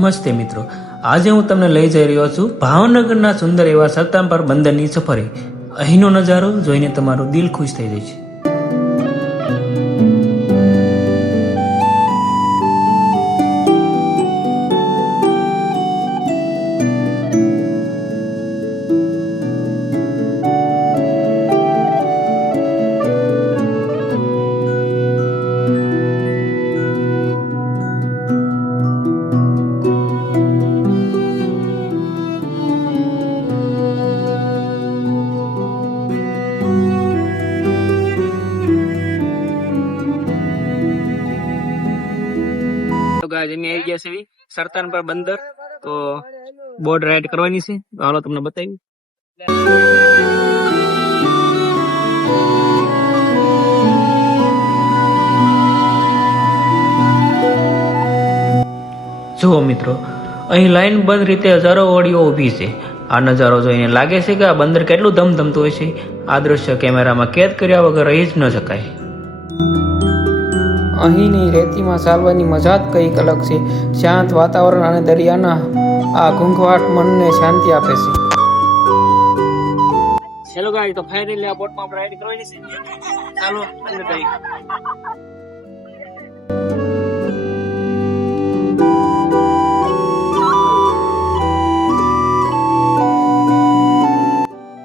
નમસ્તે મિત્રો, આજે હું તમને લઈ જઈ રહ્યો છું ભાવનગરના સુંદર એવા સરતામપર બંદરની સફરે. અહીંનો નજારો જોઈને તમારું દિલ ખુશ થઈ જાય છે. આવી ગયા છે સરતાનપર બંદર, તો બોટ રાઈડ કરવાની છે. હાલો તમને બતાવી. જુઓ મિત્રો, અહીં લાઈન બંધ રીતે હજારો હોડીઓ ઊભી છે. આ નજારો જોઈને લાગે છે કે આ બંદર કેટલું ધમધમતું હોય છે. આ દ્રશ્ય કેમેરામાં કેદ કર્યા વગર રહી જ ન શકાય. અહીંની રેતીમાં ચાલવાની મજા જ કંઈક અલગ છે. શાંત વાતાવરણ અને દરિયાના આ ઘૂંઘવાટ મનને શાંતિ આપે છે. હેલો ગાઈસ, તો ફાઇનલી આ બોટમાં આપણે રાઈડ કરવાની છે. ચાલો અંદર જઈએ.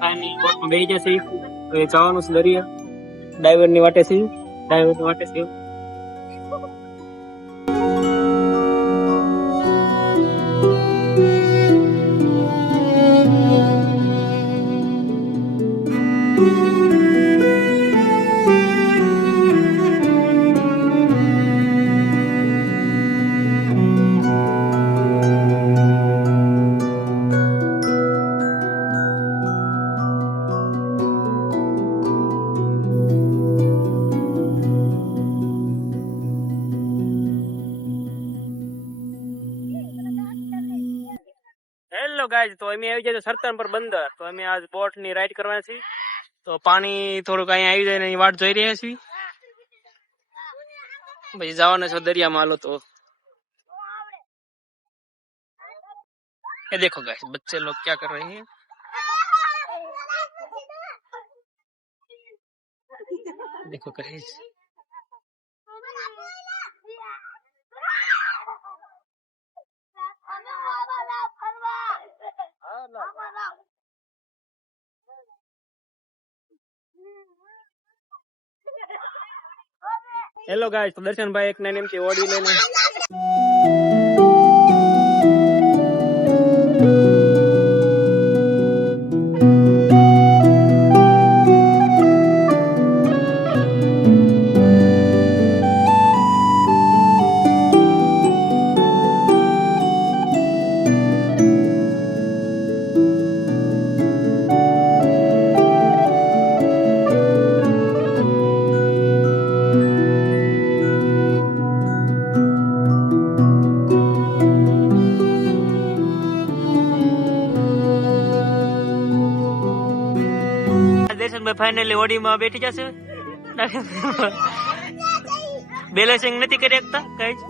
ફાઇનલી બોટમાં બેસી જશે. હવે જવાનું છે દરિયા. ડાઈવરની વાટે છે. હેલો ગાઈસ, તો અમે આવી જાય સરતાનપર બંદર. તો અમે આજ બોટ ની રાઈડ કરવાના છીએ. તો પાણી થોડુંક અહીંયા આવી જાય એની વાટ જોઈ રહ્યા છીએ. પછી જવાના છો દરિયામાં. હાલો તો ये देखो गाइस, बच्चे लोग क्या कर रहे हैं. देखो गाइस, હેલો ગાઈસ, તો દર્શનભાઈ એક નાની એમથી ઓડી લઈને ફાઇનલી હોડીમાં બેઠી જશે. બેલેન્સિંગ નથી કરી શકતા ગાઈસ.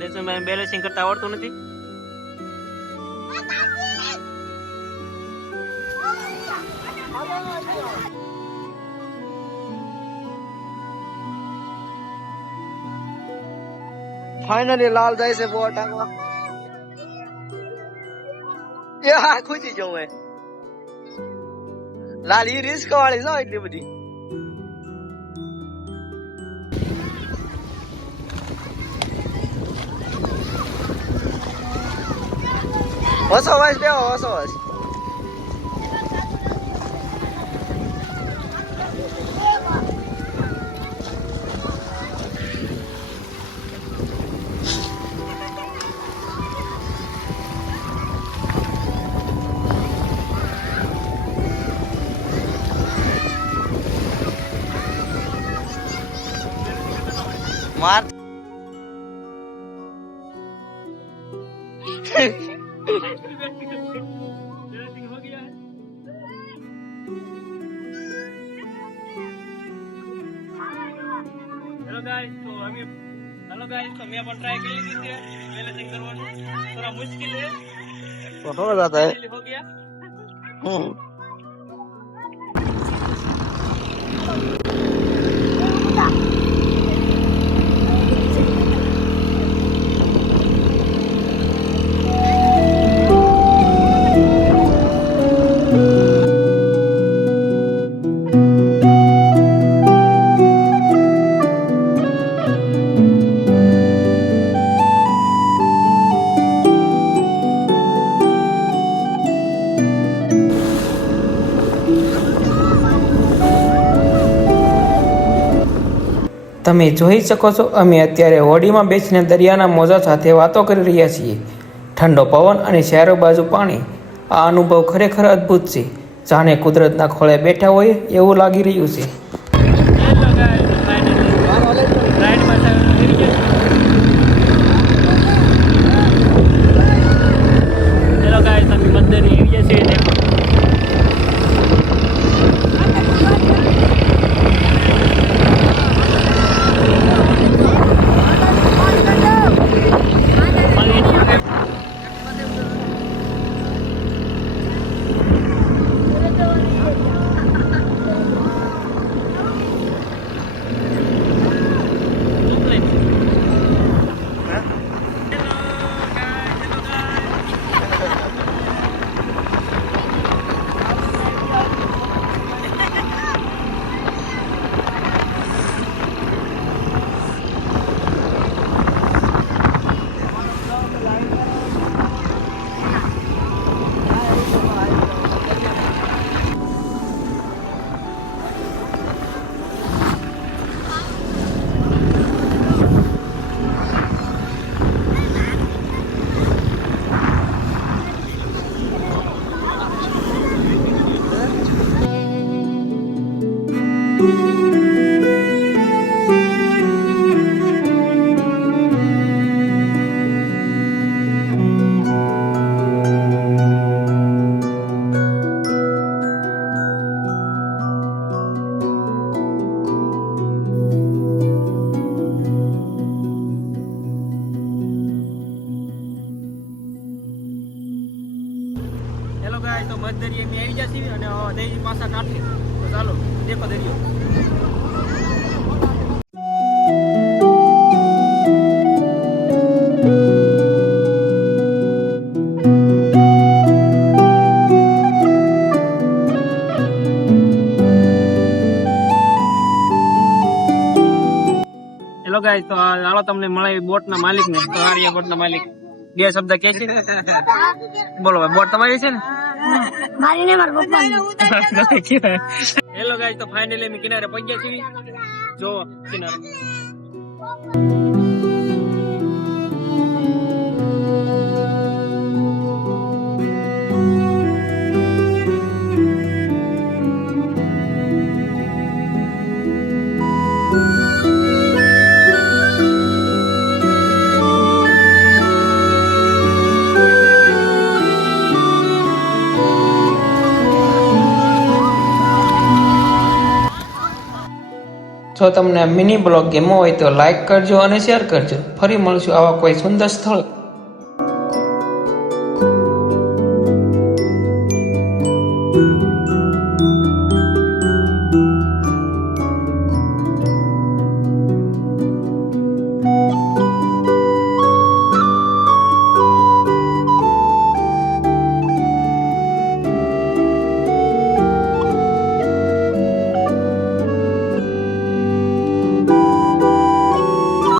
દેશમાં બેલેન્સિંગ કરતા આવડતું નથી. ફાઇનલી લાલ જાય છે બોટ આગળ. એ હા ખુશી જવું હે લાલ. ઈ રિસ્ક વાળી છે એટલી બધી. હોસો વાસ બેહો, હોસો વાસ. मार हेलो गाइस, तो अभी हेलो हेलो गाइस तो मैं अपन ट्राई कर ली थी बैलेंसिंग करवाना थोड़ा मुश्किल है हो जाता है हो गया તમે જોઈ શકો છો અમે અત્યારે હોડીમાં બેસીને દરિયાના મોજા સાથે વાતો કરી રહ્યા છીએ. ઠંડો પવન અને ચારે બાજુ પાણી. આ અનુભવ ખરેખર અદ્ભુત છે. જાણે કુદરતના ખોળે બેઠા હોય એવું લાગી રહ્યું છે. હેલો ગાઈસ અમે મધદરી એવી છે હેલો ગાઈસ તો મધદરી અમે આવી જશે અને દહીં પાછા કાઢી તો ચાલો દેખો દરિયો હેલો ગાઈસ તો હાલો તમને મળે બોટના માલિકને તો આર્યા બોટના માલિક બે શબ્દ કે છે બોલો ભાઈ બોટ તમારી છે ને મારી ને મારા પપ્પાની. હેલો ગાઈસ તો ફાઇનલી અમે કિનારે પહોંચ્યા છીએ જો કિનારે જો તમને આ મિની બ્લોગ ગમ્યો હોય તો લાઈક કરજો અને શેર કરજો. ફરી મળશું આવા કોઈ સુંદર સ્થળ.